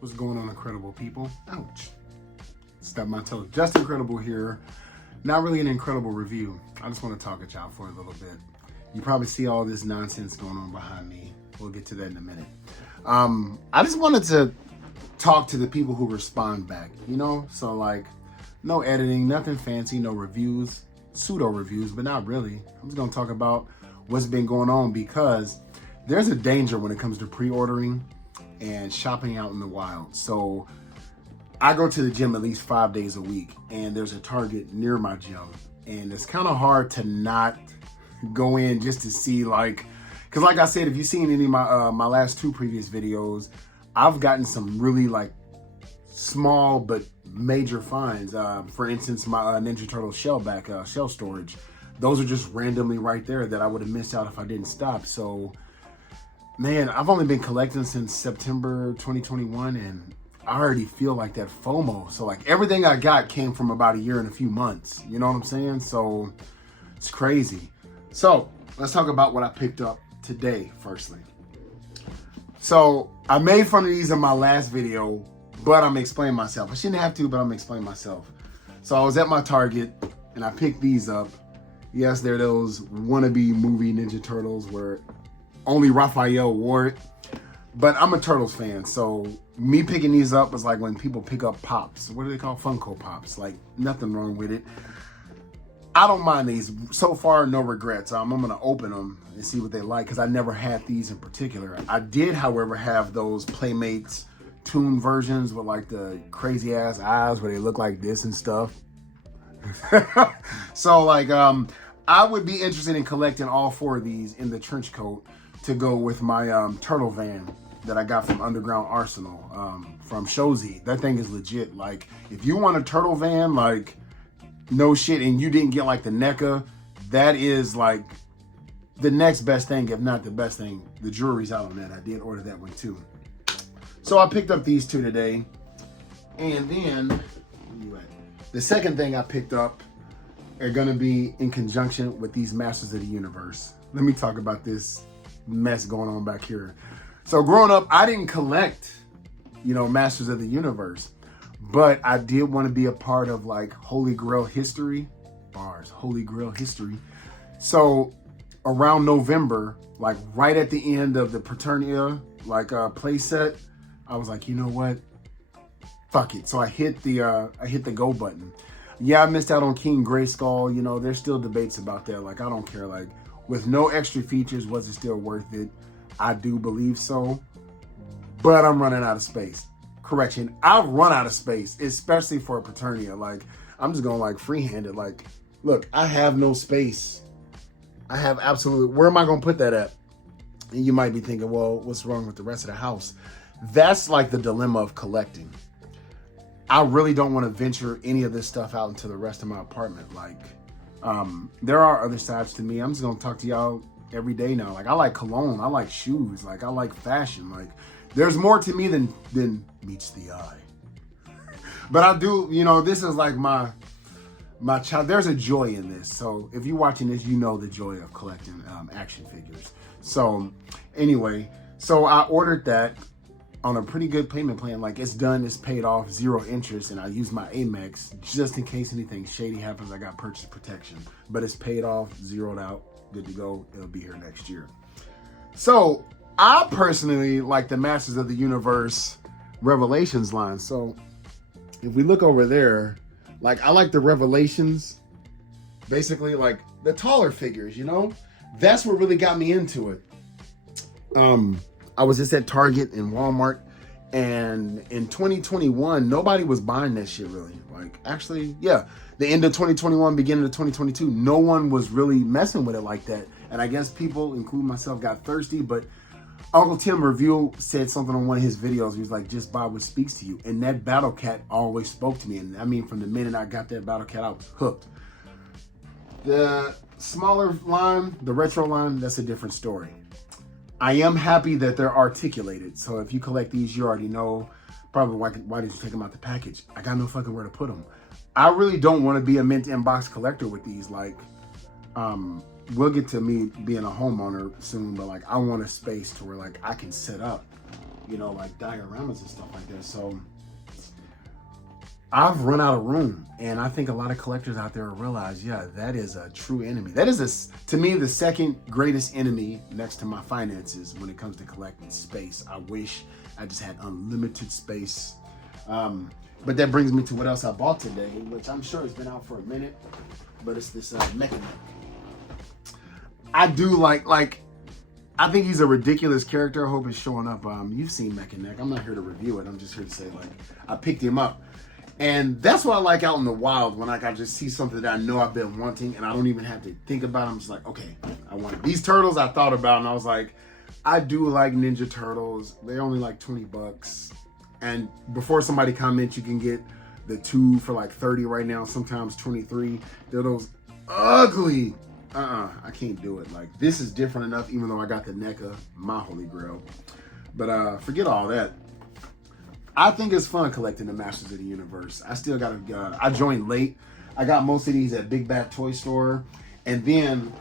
What's going on, incredible people? Ouch. Step my toe. Just Incredible here. Not really an incredible review. I just want to talk at y'all for a little bit. You probably see all this nonsense going on behind me. We'll get to that in a minute. I just wanted to talk to the people who respond back, you know? So like, no editing, nothing fancy, no reviews, pseudo reviews, but not really. I'm just gonna talk about what's been going on because there's a danger when it comes to pre-ordering and shopping out in the wild. So I go to the gym at least 5 days a week, and there's a Target near my gym, and it's kind of hard to not go in just to see, like, because like I said, if you've seen any of my last two previous videos, I've gotten some really like small but major finds. For instance, my Ninja Turtle shell storage. Those are just randomly right there that I would have missed out if I didn't stop. So, man, I've only been collecting since September 2021, and I already feel like that FOMO. So like everything I got came from about a year and a few months. You know what I'm saying? So it's crazy. So let's talk about what I picked up today, firstly. So I made fun of these in my last video, but I'm explaining myself. I shouldn't have to, but I'm explaining myself. So I was at my Target and I picked these up. Yes, they're those wannabe movie Ninja Turtles where only Raphael wore it. But I'm a Turtles fan, so me picking these up is like when people pick up Pops. What do they call Funko Pops? Like, nothing wrong with it. I don't mind these. So far, no regrets. I'm going to open them and see what they like because I never had these in particular. I did, however, have those Playmates Toon versions with like the crazy ass eyes where they look like this and stuff. So like, I would be interested in collecting all four of these in the trench coat to go with my turtle van that I got from Underground Arsenal from Shozy. That thing is legit. Like, if you want a turtle van, like, no shit, and you didn't get like the NECA, that is like the next best thing, if not the best thing. The jury's out on that. I did order that one too. So I picked up these two today. And then, the second thing I picked up are gonna be in conjunction with these Masters of the Universe. Let me talk about this mess going on back here. So growing up, I didn't collect, Masters of the Universe, but I did want to be a part of like Holy Grail history, Holy Grail history. So around November, like right at the end of the Preternia, play set, I was like, you know what? Fuck it. So I hit the go button. Yeah, I missed out on King Grayskull. There's still debates about that. Like, I don't care. Like, with no extra features, was it still worth it? I do believe so, but I'm running out of space. Correction, I've run out of space, especially for a Preternia. Like, I'm just going like freehanded. Like, look, I have no space. I have absolutely, where am I going to put that at? And you might be thinking, well, what's wrong with the rest of the house? That's like the dilemma of collecting. I really don't want to venture any of this stuff out into the rest of my apartment. Like, there are other sides to me. I'm just going to talk to y'all every day now. Like, I like cologne. I like shoes. Like, I like fashion. Like, there's more to me than meets the eye. But I do, this is like my child. There's a joy in this. So if you're watching this, you know the joy of collecting action figures. So anyway, so I ordered that on a pretty good payment plan. Like, it's done, it's paid off, 0 interest, and I use my Amex just in case anything shady happens. I got purchase protection, but it's paid off, zeroed out, good to go. It'll be here next year. So I personally like the Masters of the Universe Revelations line. So if we look over there, like, I like the Revelations, basically like the taller figures, that's what really got me into it. I was just at Target and Walmart, and in 2021, nobody was buying that shit really. Like, actually, yeah, the end of 2021, beginning of 2022, no one was really messing with it like that. And I guess people, including myself, got thirsty, but Uncle Tim Review said something on one of his videos. He was like, just buy what speaks to you. And that Battle Cat always spoke to me. And I mean, from the minute I got that Battle Cat, I was hooked. The smaller line, the retro line, that's a different story. I am happy that they're articulated. So if you collect these, you already know probably why did you take them out the package? I got no fucking where to put them. I really don't want to be a mint inbox collector with these. Like, we'll get to me being a homeowner soon, but like, I want a space to where like I can set up, you know, like dioramas and stuff like that. So I've run out of room, and I think a lot of collectors out there realize, yeah, that is a true enemy. That is, to me, the second greatest enemy next to my finances when it comes to collecting space. I wish I just had unlimited space. But that brings me to what else I bought today, which I'm sure has been out for a minute, but it's this Mechaneck. I do like, I think he's a ridiculous character. I hope it's showing up. You've seen Mechaneck. I'm not here to review it. I'm just here to say, like, I picked him up. And that's what I like out in the wild, when I just see something that I know I've been wanting and I don't even have to think about it. I'm just like, okay, I want it. These turtles I thought about, and I was like, I do like Ninja Turtles. They're only like $20. And before somebody comments, you can get the 2 for like 30 right now, sometimes 23. They're those ugly. I can't do it. Like, this is different enough, even though I got the NECA, my holy grail. But forget all that. I think it's fun collecting the Masters of the Universe. I still got to, I joined late. I got most of these at Big Bad Toy Store. And then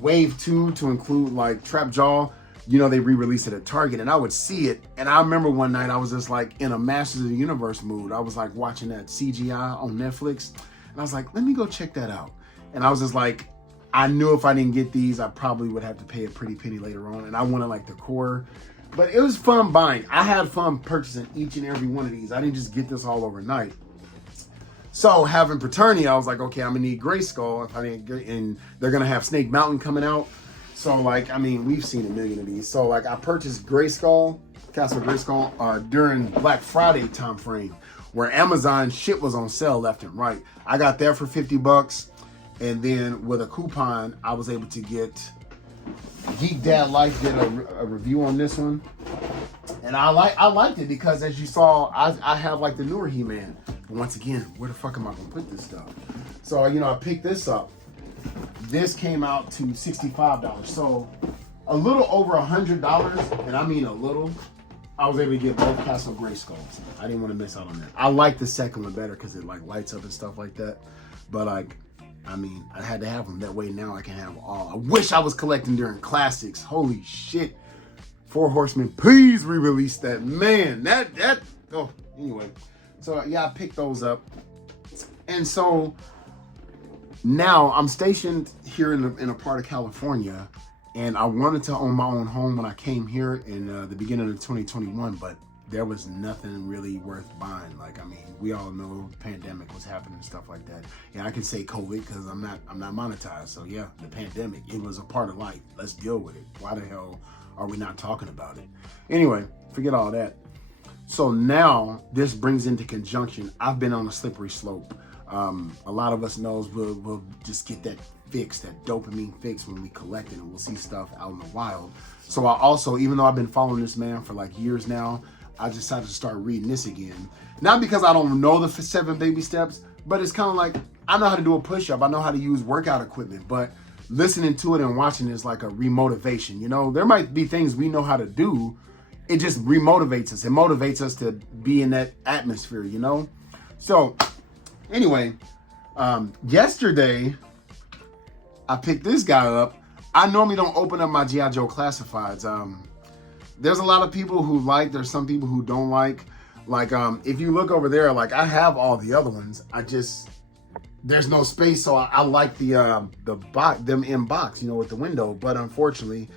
Wave 2 to include like Trap Jaw, you know, they re-released it at Target, and I would see it. And I remember one night I was just like in a Masters of the Universe mood. I was like watching that CGI on Netflix, and I was like, let me go check that out. And I was just like, I knew if I didn't get these, I probably would have to pay a pretty penny later on. And I wanted like the core. But it was fun buying. I had fun purchasing each and every one of these. I didn't just get this all overnight. So having Paternity, I was like, okay, I'm gonna need Grayskull if I didn't get, and they're gonna have Snake Mountain coming out. So like, I mean, we've seen a million of these. So like, I purchased Grayskull, Castle Grayskull, during Black Friday time frame, where Amazon shit was on sale left and right. I got that for $50, and then with a coupon, I was able to get. Geek Dad Life did a review on this one, and I liked it because, as you saw, I have like the newer He-Man. Once again, where the fuck am I gonna put this stuff? So, you know, I picked this up. This came out to $65, so a little over $100, and I mean a little. I was able to get both Castle Grayskulls. I didn't want to miss out on that. I like the second one better because it like lights up and stuff like that. But like, I mean, I had to have them. That way now I can have all. I wish I was collecting during classics. Holy shit. 4 Horsemen, please re-release that. Man, oh, anyway. So, yeah, I picked those up. And so, now I'm stationed here in a part of California. And I wanted to own my own home when I came here in the beginning of 2021. But there was nothing really worth buying. Like, I mean, we all know the pandemic was happening and stuff like that. Yeah, I can say COVID because I'm not monetized. So yeah, the pandemic, it was a part of life. Let's deal with it. Why the hell are we not talking about it? Anyway, forget all that. So now this brings into conjunction, I've been on a slippery slope. A lot of us knows we'll just get that fix, that dopamine fix when we collect it, and we'll see stuff out in the wild. So I also, even though I've been following this man for like years now, I decided to start reading this again. Not because I don't know the 7 baby steps, but it's kind of like, I know how to do a push-up. I know how to use workout equipment, but listening to it and watching is like a remotivation. You know, there might be things we know how to do. It just remotivates us. It motivates us to be in that atmosphere, you know? So anyway, yesterday I picked this guy up. I normally don't open up my G.I. Joe classifieds. There's a lot of people who like, there's some people who don't like. Like, if you look over there, like I have all the other ones. There's no space, so I like them in box, you know, with the window. But unfortunately,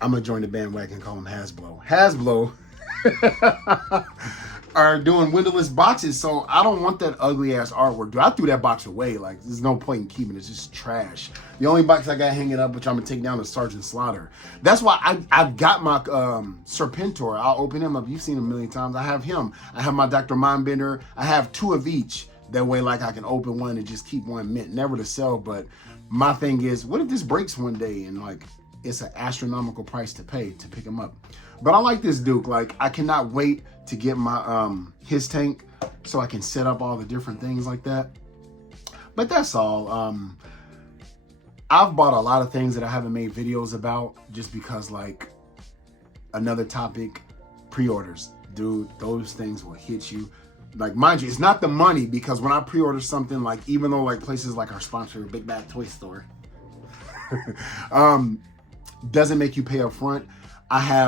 I'm gonna join the bandwagon and call them Hasbro. Hasbro are doing windowless boxes, so I don't want that ugly ass artwork. Dude, I threw that box away. Like, there's no point in keeping it. It's just trash. The only box I got hanging up, which I'm gonna take down, is Sergeant Slaughter. That's why I've got my Serpentor. I'll open him up. You've seen him a million times. I have him. I have my Dr. Mindbender. I have 2 of each. That way, like, I can open one and just keep one mint. Never to sell, but my thing is, what if this breaks one day and like it's an astronomical price to pay to pick him up? But I like this Duke. Like, I cannot wait to get my his tank so I can set up all the different things like that. But that's all. I've bought a lot of things that I haven't made videos about just because, like, another topic, pre-orders. Dude, those things will hit you. Like, mind you, it's not the money, because when I pre-order something, like, even though like places like our sponsor, Big Bad Toy Store, doesn't make you pay up front,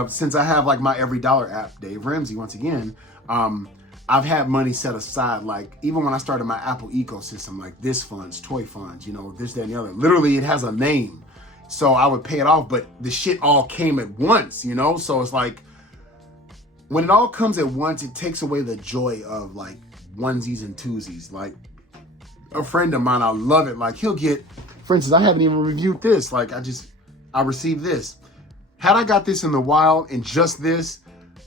since I have like my Every Dollar app, Dave Ramsey, once again, I've had money set aside, like even when I started my Apple ecosystem, like this funds, toy funds, you know, this, that, and the other. Literally, it has a name. So I would pay it off, but the shit all came at once, you know? So it's like, when it all comes at once, it takes away the joy of like onesies and twosies. Like a friend of mine, I love it. Like he'll get, for instance, I haven't even reviewed this. Like I received this. Had I got this in the wild and just this,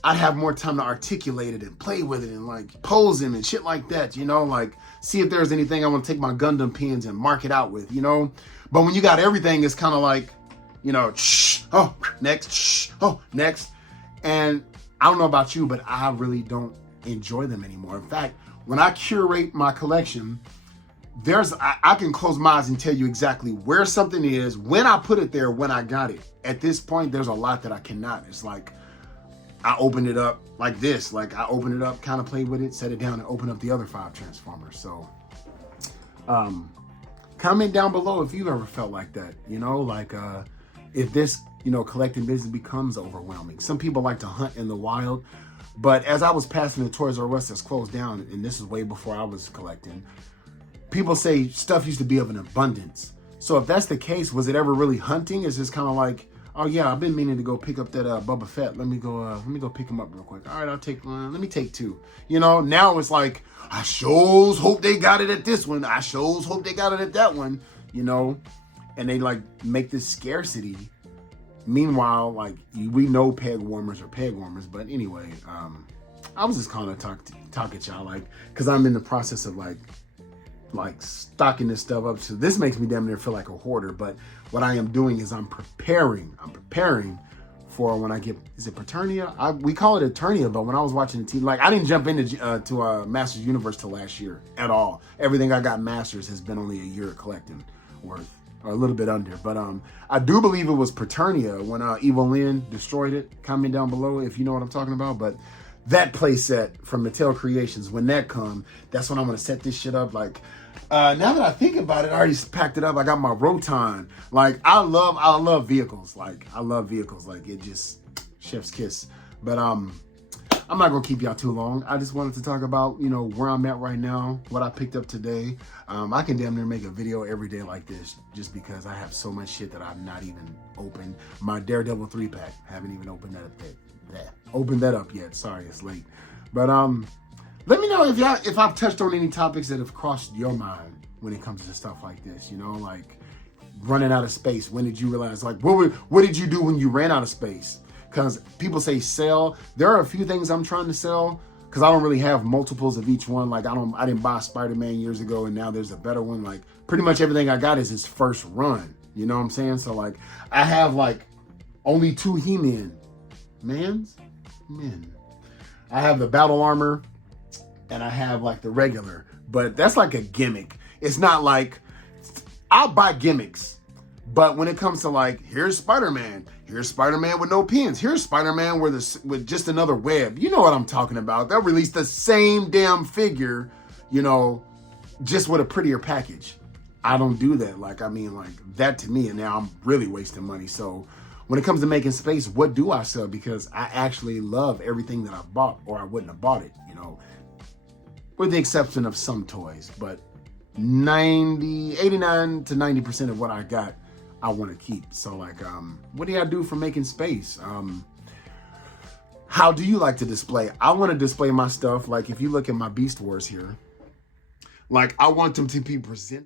I'd have more time to articulate it and play with it and like pose him and shit like that, you know, like see if there's anything I want to take my Gundam pins and mark it out with, you know. But when you got everything, it's kind of like, you know, shh, oh, next, shh, oh, next. And I don't know about you, but I really don't enjoy them anymore. In fact, when I curate my collection, I can close my eyes and tell you exactly where something is, when I put it there, when I got it. At this point, there's a lot that I cannot. It's like, I opened it up like this. Like I opened it up, kind of played with it, set it down, and open up the other 5 Transformers. So, comment down below if you've ever felt like that, you know, like, if this, you know, collecting business becomes overwhelming. Some people like to hunt in the wild, but as I was passing the Toys R Us that's closed down, and this is way before I was collecting, people say stuff used to be of an abundance. So if that's the case, was it ever really hunting? Is this kind of like, oh yeah, I've been meaning to go pick up that Boba Fett. Let me go pick him up real quick. All right, I'll take one. Let me take 2. You know, now it's like, I shows hope they got it at this one. I shows hope they got it at that one, you know, and they like make this scarcity. Meanwhile, like we know peg warmers are peg warmers, but anyway, I was just kind of talk at y'all, like, cause I'm in the process of like stocking this stuff up. So this makes me damn near feel like a hoarder. But what I am doing is I'm preparing for when I get, is it Paternia? We call it Eternia, but when I was watching the TV, like I didn't jump into to Masters Universe till last year at all. Everything I got Masters has been only a year of collecting worth, or a little bit under. But I do believe it was Paternia when Evil Lynn destroyed it. Comment down below if you know what I'm talking about. But that play set from Mattel Creations, when that come, that's when I'm gonna set this shit up. Like now that I think about it, I already packed it up. I got my Roton. Like I love vehicles. Like I love vehicles. Like it just chef's kiss. But I'm not gonna keep y'all too long. I just wanted to talk about, you know, where I'm at right now, what I picked up today. I can damn near make a video every day like this just because I have so much shit that I've not even opened. My Daredevil 3-pack, haven't even opened that up yet. Sorry, it's late. But let me know if I've touched on any topics that have crossed your mind when it comes to stuff like this, you know, like running out of space. When did you realize, like, what did you do when you ran out of space? Because people say sell. There are a few things I'm trying to sell because I don't really have multiples of each one. Like I didn't buy Spider-Man years ago and now there's a better one. Like pretty much everything I got is his first run. You know what I'm saying? So like I have like only 2 He-Men. Men. I have the battle armor and I have like the regular, but that's like a gimmick. It's not like, I'll buy gimmicks, but when it comes to like, here's Spider-Man with no pins, here's Spider-Man with just another web, you know what I'm talking about. They'll release the same damn figure, you know, just with a prettier package. I don't do that. Like, I mean, like that to me, and now I'm really wasting money. So when it comes to making space, what do I sell? Because I actually love everything that I bought, or I wouldn't have bought it, you know, with the exception of some toys. But 89 to 90% of what I got, I want to keep. So like, what do I do for making space? How do you like to display? I want to display my stuff. Like if you look at my Beast Wars here, like I want them to be presented.